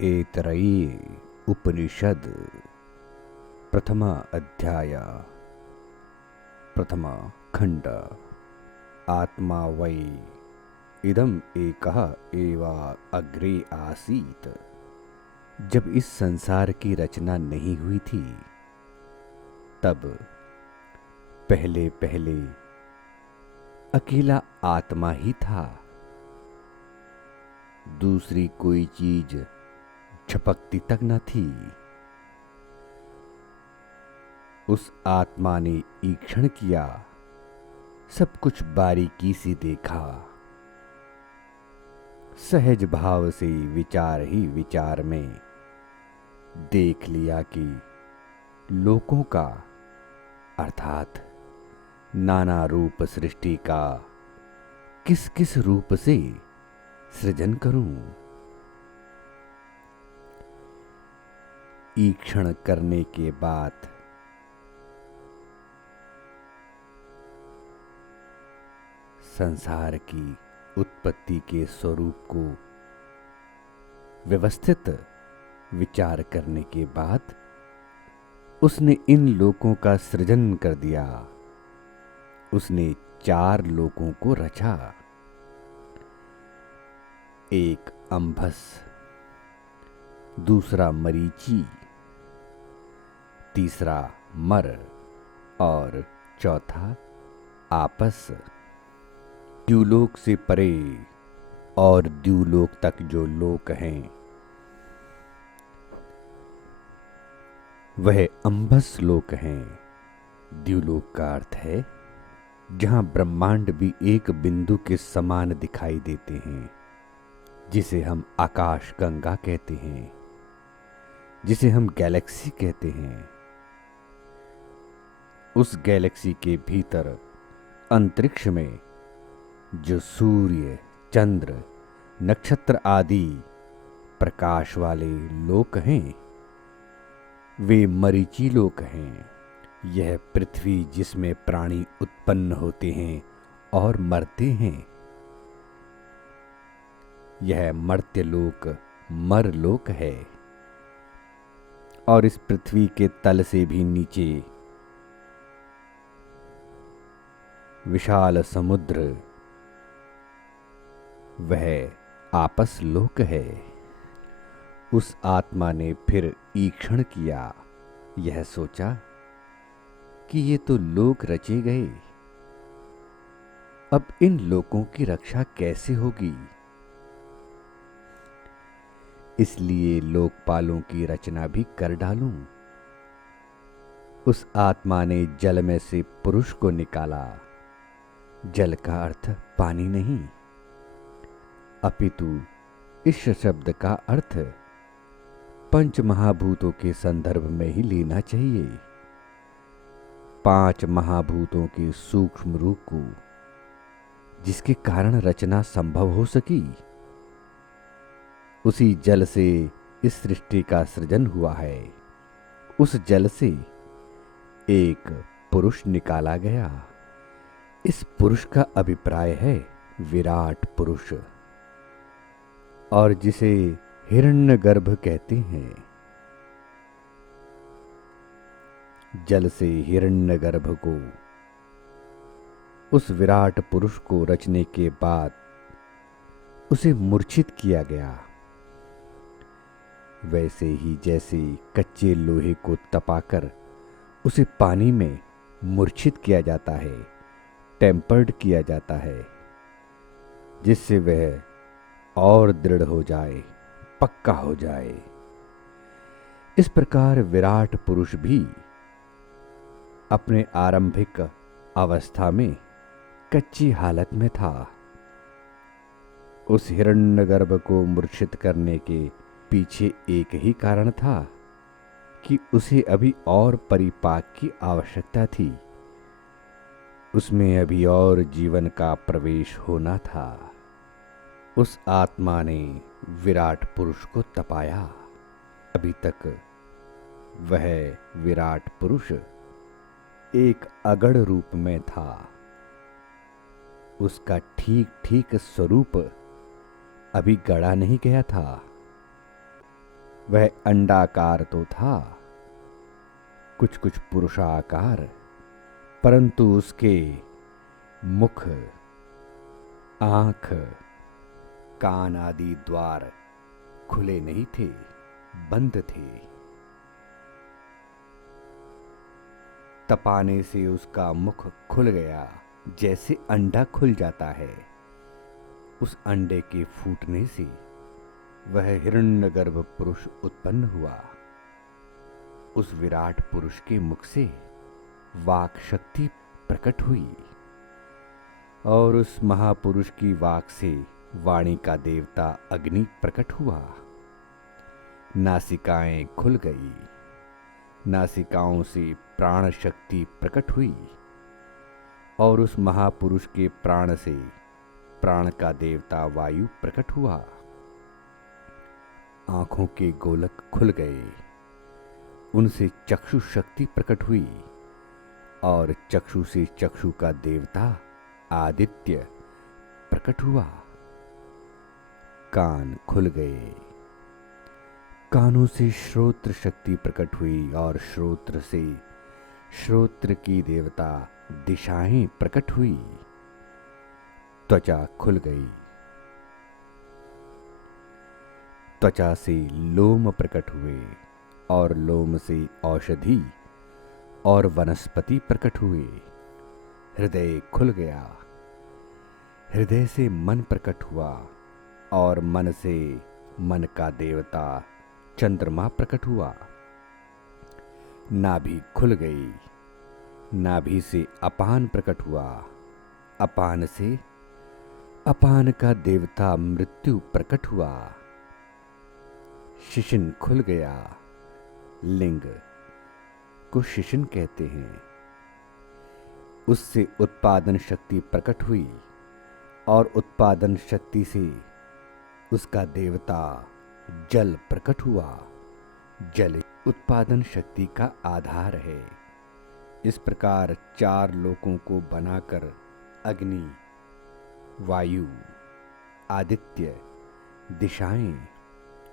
ऐतरेय उपनिषद प्रथम अध्याय प्रथम खंड। आत्मा वै इदम एकः एव अग्रे आसीत। जब इस संसार की रचना नहीं हुई थी तब पहले पहले अकेला आत्मा ही था। दूसरी कोई चीज झपकती तक न थी। उस आत्मा ने ईक्षण किया, सब कुछ बारीकी से देखा। सहज भाव से विचार ही विचार में देख लिया कि लोकों का अर्थात नाना रूप सृष्टि का किस किस रूप से सृजन करूं। ईक्षण करने के बाद संसार की उत्पत्ति के स्वरूप को व्यवस्थित विचार करने के बाद उसने इन लोकों का सृजन कर दिया। उसने 4 लोकों को रचा। एक अंभस, दूसरा मरीचि, तीसरा मर और चौथा आपस। द्युलोक से परे और द्युलोक तक जो लोक हैं वह अंभस लोक हैं। द्युलोक का अर्थ है जहां ब्रह्मांड भी एक बिंदु के समान दिखाई देते हैं, जिसे हम आकाश गंगा कहते हैं, जिसे हम गैलेक्सी कहते हैं। उस गैलेक्सी के भीतर अंतरिक्ष में जो सूर्य, चंद्र, नक्षत्र आदि प्रकाश वाले लोक हैं वे मरीचि लोक हैं। यह पृथ्वी जिसमें प्राणी उत्पन्न होते हैं और मरते हैं, यह मर्त्यलोक मरलोक है। और इस पृथ्वी के तल से भी नीचे विशाल समुद्र वह आपस लोक है। उस आत्मा ने फिर ईक्षण किया, यह सोचा कि ये तो लोक रचे गए, अब इन लोकों की रक्षा कैसे होगी। इसलिए लोकपालों की रचना भी कर डालूं। उस आत्मा ने जल में से पुरुष को निकाला। जल का अर्थ पानी नहीं, अपितु इस शब्द का अर्थ 5 महाभूतों के संदर्भ में ही लेना चाहिए। 5 महाभूतों के सूक्ष्म रूप को, जिसके कारण रचना संभव हो सकी। उसी जल से इस सृष्टि का सृजन हुआ है। उस जल से एक पुरुष निकाला गया। इस पुरुष का अभिप्राय है विराट पुरुष, और जिसे हिरण्यगर्भ कहते हैं। जल से हिरण्यगर्भ को, उस विराट पुरुष को रचने के बाद उसे मूर्छित किया गया। वैसे ही जैसे कच्चे लोहे को तपाकर उसे पानी में मूर्छित किया जाता है, टेम्पर्ड किया जाता है, जिससे वह और दृढ़ हो जाए, पक्का हो जाए। इस प्रकार विराट पुरुष भी अपने आरंभिक अवस्था में कच्ची हालत में था। उस हिरण्यगर्भ को मूर्छित करने के पीछे एक ही कारण था कि उसे अभी और परिपाक की आवश्यकता थी। उसमें अभी और जीवन का प्रवेश होना था। उस आत्मा ने विराट पुरुष को तपाया। अभी तक वह विराट पुरुष एक अगड़ रूप में था। उसका ठीक ठीक स्वरूप अभी गढ़ा नहीं गया था। वह अंडाकार तो था, कुछ कुछ पुरुषाकार, परंतु उसके मुख, आंख, कान आदि द्वार खुले नहीं थे, बंद थे। तपाने से उसका मुख खुल गया, जैसे अंडा खुल जाता है। उस अंडे के फूटने से वह हिरण्यगर्भ पुरुष उत्पन्न हुआ। उस विराट पुरुष के मुख से वाक शक्ति प्रकट हुई और उस महापुरुष की वाक से वाणी का देवता अग्नि प्रकट हुआ। नासिकाएं खुल गई, नासिकाओं से प्राण शक्ति प्रकट हुई और उस महापुरुष के प्राण से प्राण का देवता वायु प्रकट हुआ। आंखों के गोलक खुल गए, उनसे चक्षु शक्ति प्रकट हुई और चक्षु से चक्षु का देवता आदित्य प्रकट हुआ। कान खुल गए, कानों से श्रोत्र शक्ति प्रकट हुई और श्रोत्र से श्रोत्र की देवता दिशाएं प्रकट हुई। त्वचा खुल गई, त्वचा से लोम प्रकट हुए और लोम से औषधि और वनस्पति प्रकट हुए। हृदय खुल गया, हृदय से मन प्रकट हुआ और मन से मन का देवता चंद्रमा प्रकट हुआ। नाभि खुल गई, नाभि से अपान प्रकट हुआ, अपान से अपान का देवता मृत्यु प्रकट हुआ। शिशिन खुल गया, लिंग को शिशिन कहते हैं। उससे उत्पादन शक्ति प्रकट हुई और उत्पादन शक्ति से उसका देवता जल प्रकट हुआ। जल उत्पादन शक्ति का आधार है। इस प्रकार 4 लोकों को बनाकर अग्नि, वायु, आदित्य, दिशाएं,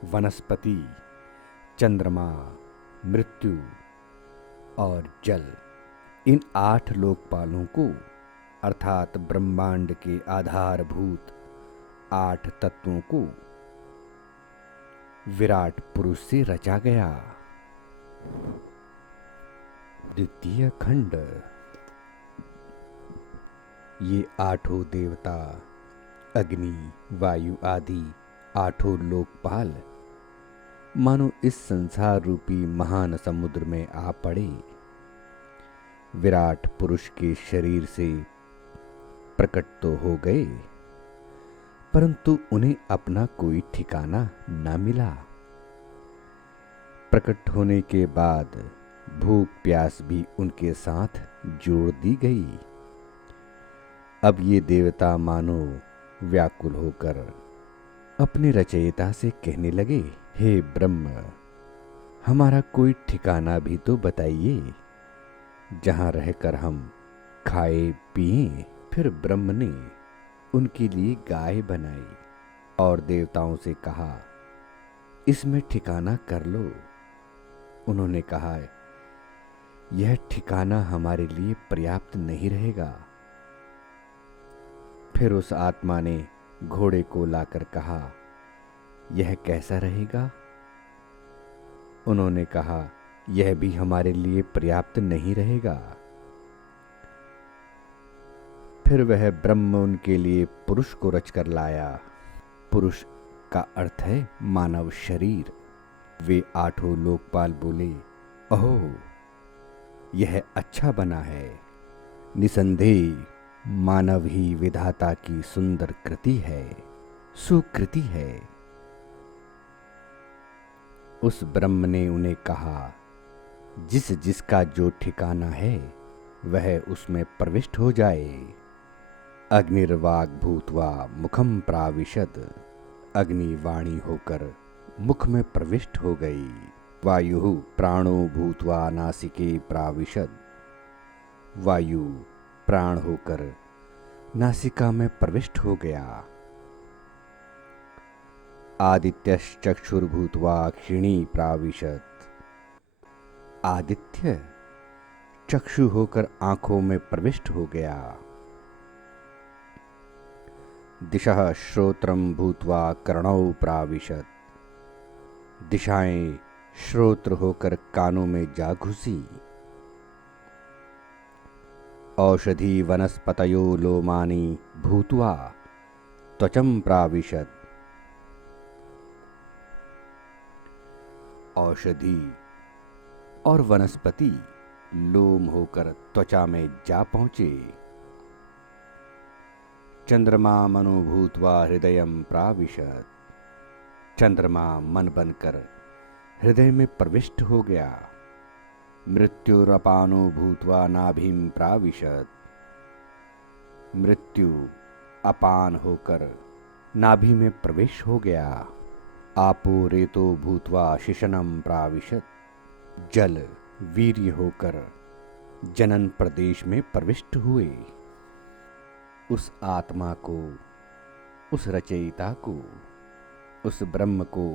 वनस्पति, चंद्रमा, मृत्यु और जल, इन 8 लोकपालों को अर्थात ब्रह्मांड के आधारभूत 8 तत्वों को विराट पुरुष से रचा गया। द्वितीय खंड। ये 8 देवता अग्नि, वायु आदि 8 लोकपाल मानो इस संसार रूपी महान समुद्र में आ पड़े। विराट पुरुष के शरीर से प्रकट तो हो गए, परंतु उन्हें अपना कोई ठिकाना न मिला। प्रकट होने के बाद भूख प्यास भी उनके साथ जोड़ दी गई। अब ये देवता मानो व्याकुल होकर अपने रचयिता से कहने लगे, हे ब्रह्म, हमारा कोई ठिकाना भी तो बताइए, जहां रहकर हम खाए पिए। फिर ब्रह्म ने उनके लिए गाय बनाई और देवताओं से कहा, इसमें ठिकाना कर लो। उन्होंने कहा, यह ठिकाना हमारे लिए पर्याप्त नहीं रहेगा। फिर उस आत्मा ने घोड़े को लाकर कहा, यह कैसा रहेगा? उन्होंने कहा, यह भी हमारे लिए पर्याप्त नहीं रहेगा। फिर वह ब्रह्म उनके लिए पुरुष को रचकर लाया। पुरुष का अर्थ है मानव शरीर। वे 8 लोकपाल बोले, अहो, यह अच्छा बना है। निसंदेह मानव ही विधाता की सुंदर कृति है, सुकृति है। उस ब्रह्म ने उन्हें कहा, जिस जिसका जो ठिकाना है वह उसमें प्रविष्ट हो जाए। अग्निर्वाग भूत्वा मुखम प्राविशद। अग्नि वाणी होकर मुख में प्रविष्ट हो गई। वायु प्राणो भूत्वा नासिके प्राविशद। वायु प्राण होकर नासिका में प्रविष्ट हो गया। आदित्यश्चक्षुर्भूत्वा क्षिणी प्राविशत्। आदित्य चक्षु होकर आंखों में प्रविष्ट हो गया। दिशः श्रोत्रं भूत्वा कर्णौ प्राविशत्। दिशाएं श्रोत्र होकर कानों में जा घुसी। औषधि वनस्पतयो लोमानि भूत्वा त्वचं प्राविशत्। औषधि और वनस्पति लोम होकर त्वचा में जा पहुंचे। चंद्रमा मनो भूत्वा हृदयं प्राविशत्। चंद्रमा मन बनकर हृदय में प्रविष्ट हो गया। मृत्युरपानो भूत्वा नाभिं प्राविशत्। मृत्यु अपान होकर नाभि में प्रवेश हो गया। आपो रेतो भूत्वा शिशनं प्राविशत्। जल वीर्य होकर जनन प्रदेश में प्रविष्ट हुए। उस आत्मा को, उस रचयिता को, उस ब्रह्म को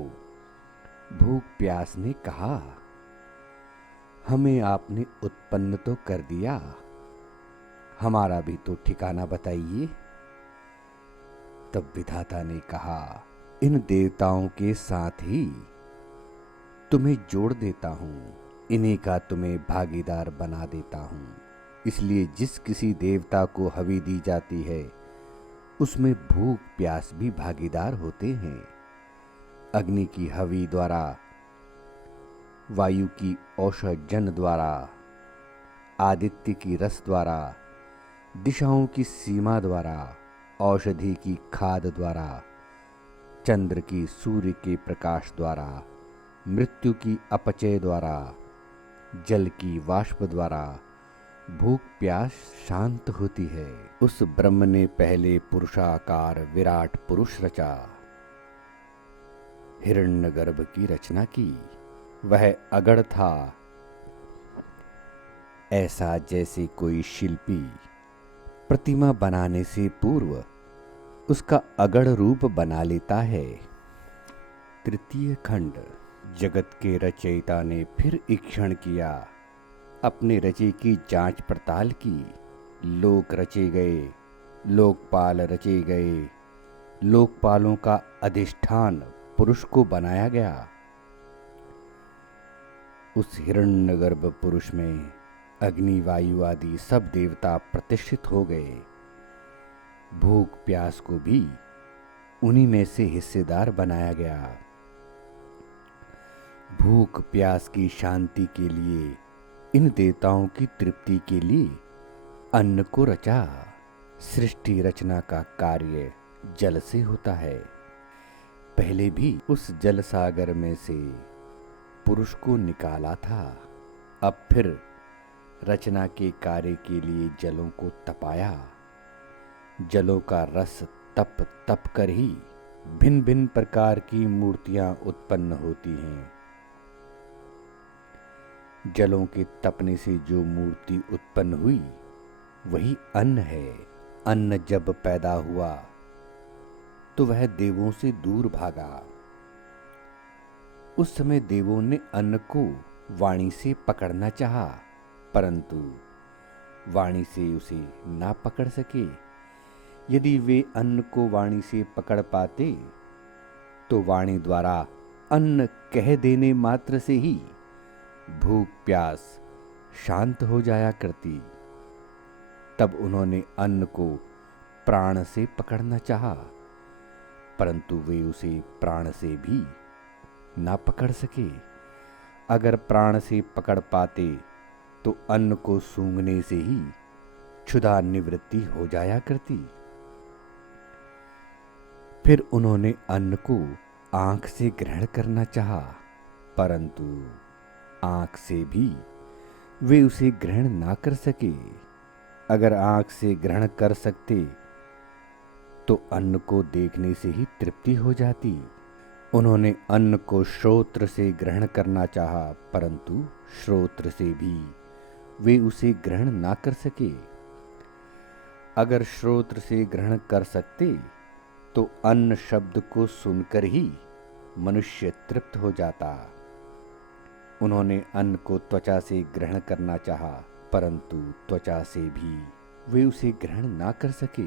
भूख प्यास ने कहा, हमें आपने उत्पन्न तो कर दिया, हमारा भी तो ठिकाना बताइए। तब विधाता ने कहा, इन देवताओं के साथ ही तुम्हें जोड़ देता हूं, इन्हीं का तुम्हें भागीदार बना देता हूं। इसलिए जिस किसी देवता को हवि दी जाती है उसमें भूख प्यास भी भागीदार होते हैं। अग्नि की हवि द्वारा, वायु की औषध जन द्वारा, आदित्य की रस द्वारा, दिशाओं की सीमा द्वारा, औषधि की खाद द्वारा, चंद्र की सूर्य के प्रकाश द्वारा, मृत्यु की अपचय द्वारा, जल की वाष्प द्वारा भूख प्यास शांत होती है। उस ब्रह्म ने पहले पुरुषाकार विराट पुरुष रचा, हिरण्यगर्भ की रचना की। वह अगड़ था, ऐसा जैसे कोई शिल्पी प्रतिमा बनाने से पूर्व उसका अगड़ रूप बना लेता है। तृतीय खंड। जगत के रचयिता ने फिर ईक्षण किया, अपने रचे की जांच पड़ताल की। लोक रचे गए, लोकपाल रचे गए, लोकपालों का अधिष्ठान पुरुष को बनाया गया। उस हिरण्यगर्भ पुरुष में अग्नि वायु आदि सब देवता प्रतिष्ठित हो गए। भूख प्यास को भी उन्हीं में से हिस्सेदार बनाया गया। भूख प्यास की शांति के लिए, इन देवताओं की तृप्ति के लिए अन्न को रचा। सृष्टि रचना का कार्य जल से होता है। पहले भी उस जल सागर में से पुरुष को निकाला था। अब फिर रचना के कार्य के लिए जलों को तपाया। जलों का रस तप तप कर ही भिन्न भिन्न प्रकार की मूर्तियां उत्पन्न होती हैं। जलों के तपने से जो मूर्ति उत्पन्न हुई वही अन्न है। अन्न जब पैदा हुआ तो वह देवों से दूर भागा। उस समय देवों ने अन्न को वाणी से पकड़ना चाहा, परंतु वाणी से उसे ना पकड़ सके। यदि वे अन्न को वाणी से पकड़ पाते तो वाणी द्वारा अन्न कह देने मात्र से ही भूख प्यास शांत हो जाया करती। तब उन्होंने अन्न को प्राण से पकड़ना चाहा, परंतु वे उसे प्राण से भी ना पकड़ सके। अगर प्राण से पकड़ पाते तो अन्न को सूंघने से ही क्षुधा निवृत्ति हो जाया करती। फिर उन्होंने अन्न को आंख से ग्रहण करना चाहा, परंतु आंख से भी वे उसे ग्रहण ना कर सके। अगर आंख से ग्रहण कर सकते तो अन्न को देखने से ही तृप्ति हो जाती। उन्होंने अन्न को श्रोत्र से ग्रहण करना चाहा, परंतु श्रोत्र से भी वे उसे ग्रहण ना कर सके। अगर श्रोत्र से ग्रहण कर सकते तो अन्न शब्द को सुनकर ही मनुष्य तृप्त हो जाता। उन्होंने अन्न को त्वचा से ग्रहण करना चाहा, परंतु त्वचा से भी वे उसे ग्रहण ना कर सके।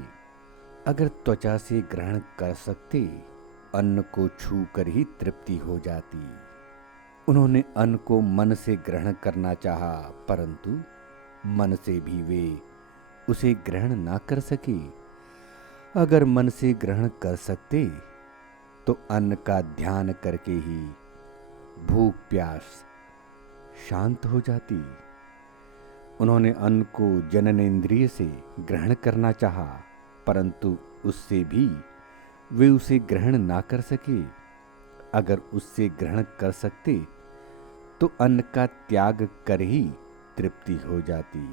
अगर त्वचा से ग्रहण कर सकते, अन्न को छू कर ही तृप्ति हो जाती। उन्होंने अन्न को मन से ग्रहण करना चाहा, परंतु मन से भी वे उसे ग्रहण ना कर सके। अगर मन से ग्रहण कर सकते तो अन्न का ध्यान करके ही भूख प्यास शांत हो जाती। उन्होंने अन्न को जननेंद्रिय से ग्रहण करना चाहा, परंतु उससे भी वे उसे ग्रहण ना कर सके। अगर उससे ग्रहण कर सकते तो अन्न का त्याग कर ही तृप्ति हो जाती।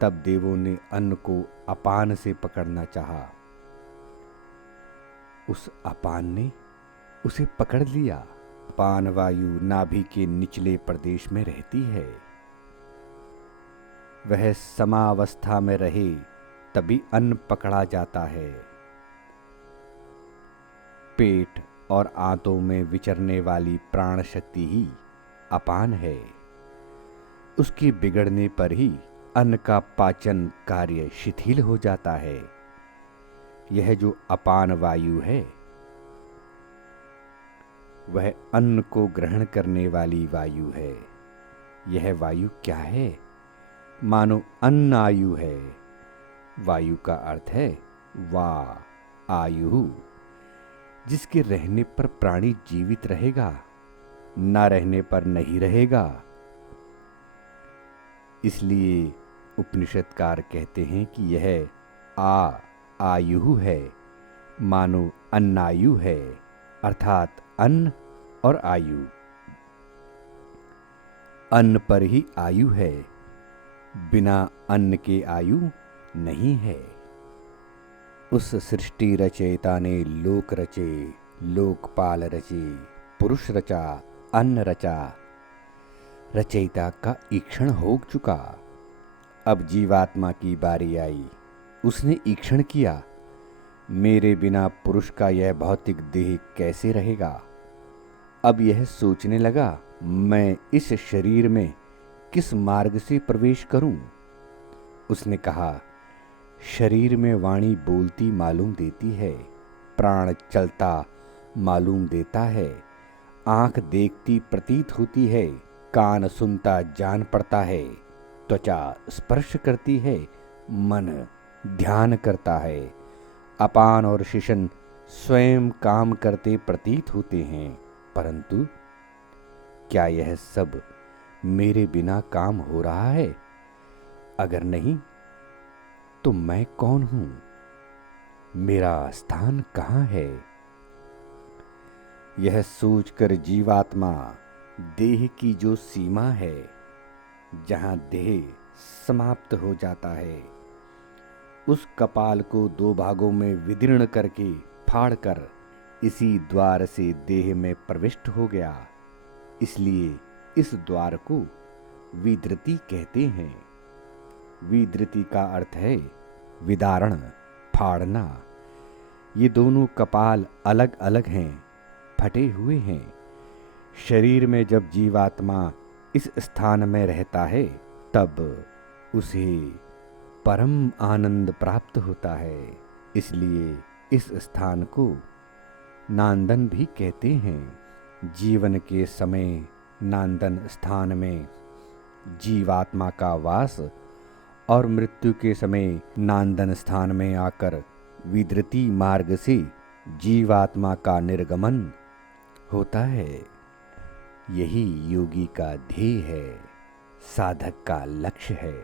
तब देवों ने अन्न को अपान से पकड़ना चाहा। उस अपान ने उसे पकड़ लिया। अपान वायु नाभि के निचले प्रदेश में रहती है। वह समावस्था में रहे तभी अन्न पकड़ा जाता है। पेट और आंतों में विचरने वाली प्राण शक्ति ही अपान है। उसके बिगड़ने पर ही अन्न का पाचन कार्य शिथिल हो जाता है। यह जो अपान वायु है, वह अन्न को ग्रहण करने वाली वायु है। यह वायु क्या है? मानो अन्न आयु है। वायु का अर्थ है वा आयु, जिसके रहने पर प्राणी जीवित रहेगा, ना रहने पर नहीं रहेगा। इसलिए उपनिषदकार कहते हैं कि यह आयु है, मानो अन्नायु है, अर्थात अन्न और आयु। अन्न पर ही आयु है, बिना अन्न के आयु नहीं है। उस सृष्टि रचयिता ने लोक रचे, लोकपाल रचे, पुरुष रचा, अन्न रचा। रचयिता का ईक्षण हो चुका। अब जीवात्मा की बारी आई। उसने ईक्षण किया, मेरे बिना पुरुष का यह भौतिक देह कैसे रहेगा। अब यह सोचने लगा, मैं इस शरीर में किस मार्ग से प्रवेश करूं। उसने कहा, शरीर में वाणी बोलती मालूम देती है, प्राण चलता मालूम देता है, आंख देखती प्रतीत होती है, कान सुनता जान पड़ता है, त्वचा स्पर्श करती है, मन ध्यान करता है, अपान और शिशन स्वयं काम करते प्रतीत होते हैं। परंतु क्या यह सब मेरे बिना काम हो रहा है? अगर नहीं तो मैं कौन हूं? मेरा स्थान कहां है? यह सोचकर जीवात्मा देह की जो सीमा है, जहां देह समाप्त हो जाता है, उस कपाल को दो भागों में विदीर्ण करके फाड़कर इसी द्वार से देह में प्रविष्ट हो गया। इसलिए इस द्वार को विदृति कहते हैं। विदृति का अर्थ है विदारण, फाड़ना। ये दोनों कपाल अलग अलग हैं, फटे हुए हैं। शरीर में जब जीवात्मा इस स्थान में रहता है, तब उसे परम आनंद प्राप्त होता है। इसलिए इस स्थान को नांदन भी कहते हैं। जीवन के समय नांदन स्थान में जीवात्मा का वास और मृत्यु के समय नांदन स्थान में आकर विदृति मार्ग से जीवात्मा का निर्गमन होता है। यही योगी का ध्येय है, साधक का लक्ष्य है।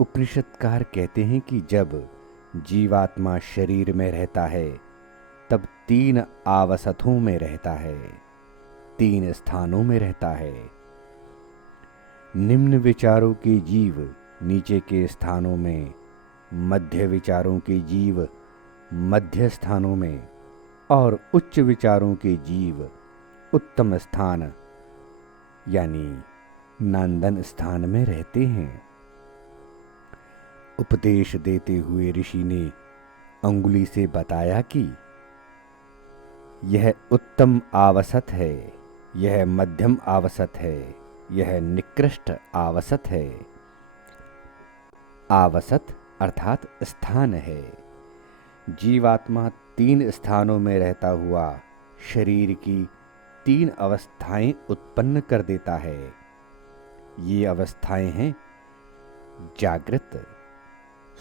उपनिषदकार कहते हैं कि जब जीवात्मा शरीर में रहता है, तब 3 अवस्थाओं में रहता है, 3 स्थानों में रहता है। निम्न विचारों के जीव नीचे के स्थानों में, मध्य विचारों के जीव मध्य स्थानों में और उच्च विचारों के जीव उत्तम स्थान यानी नांदन स्थान में रहते हैं। उपदेश देते हुए ऋषि ने अंगुली से बताया कि यह उत्तम आवसत है, यह मध्यम आवसत है, यह निकृष्ट आवसत है। आवसत अर्थात स्थान है। जीवात्मा 3 स्थानों में रहता हुआ शरीर की 3 अवस्थाएं उत्पन्न कर देता है। ये अवस्थाएं हैं जागृत,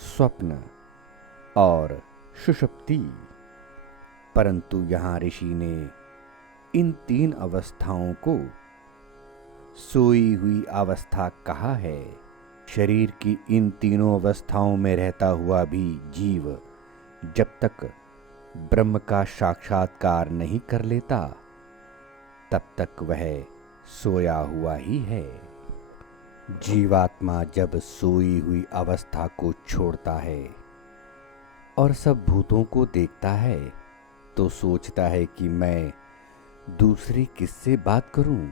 स्वप्न और सुषुप्ति। परंतु यहाँ ऋषि ने इन 3 अवस्थाओं को सोई हुई अवस्था कहा है। शरीर की इन तीनों अवस्थाओं में रहता हुआ भी जीव जब तक ब्रह्म का साक्षात्कार नहीं कर लेता तब तक वह सोया हुआ ही है। जीवात्मा जब सोई हुई अवस्था को छोड़ता है और सब भूतों को देखता है तो सोचता है कि मैं दूसरी किससे बात करूं।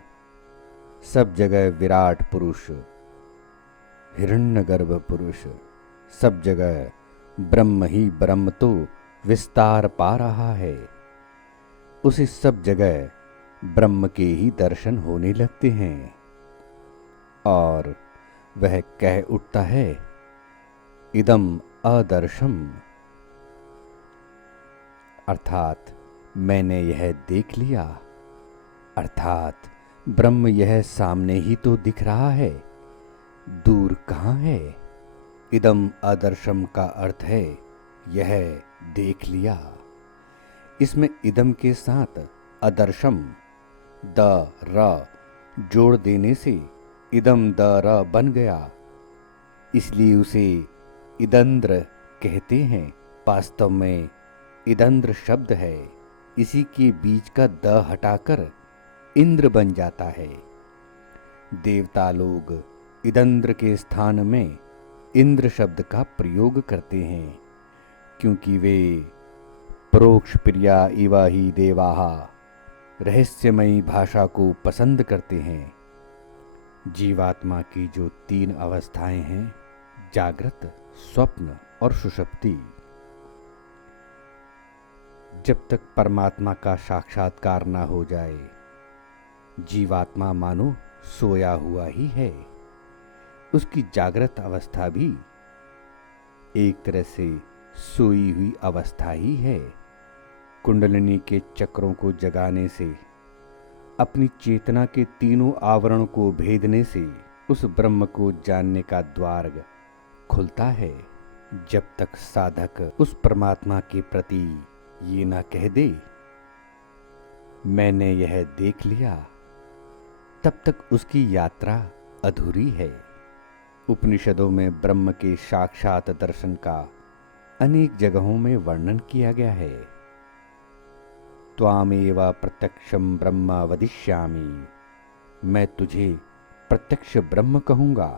सब जगह विराट पुरुष, हिरण्यगर्भ पुरुष, सब जगह ब्रह्म ही ब्रह्म तो विस्तार पा रहा है। उसे सब जगह ब्रह्म के ही दर्शन होने लगते हैं और वह कह उठता है, इदम अदर्शम, अर्थात मैंने यह देख लिया, अर्थात ब्रह्म यह सामने ही तो दिख रहा है, दूर कहाँ है। इदम अदर्शम का अर्थ है यह देख लिया। इसमें इदम के साथ अदर्शम द र जोड़ देने से इदम द र बन गया, इसलिए उसे इदंद्र कहते हैं। वास्तव में इदंद्र शब्द है, इसी के बीच का द हटाकर इंद्र बन जाता है। देवता लोग इदंद्र के स्थान में इंद्र शब्द का प्रयोग करते हैं क्योंकि वे परोक्ष प्रिया इव ही देवाः रहस्यमयी भाषा को पसंद करते हैं। जीवात्मा की जो 3 अवस्थाएं हैं, जागृत, स्वप्न और सुषुप्ति, जब तक परमात्मा का साक्षात्कार ना हो जाए जीवात्मा मानो सोया हुआ ही है। उसकी जागृत अवस्था भी एक तरह से सोई हुई अवस्था ही है। कुंडलिनी के चक्रों को जगाने से, अपनी चेतना के तीनों आवरण को भेदने से उस ब्रह्म को जानने का द्वार खुलता है। जब तक साधक उस परमात्मा के प्रति ये ना कह दे, मैंने यह देख लिया, तब तक उसकी यात्रा अधूरी है। उपनिषदों में ब्रह्म के साक्षात दर्शन का अनेक जगहों में वर्णन किया गया है। त्वामेव प्रत्यक्षम ब्रह्म वदिष्यामि, मैं तुझे प्रत्यक्ष ब्रह्म कहूँगा।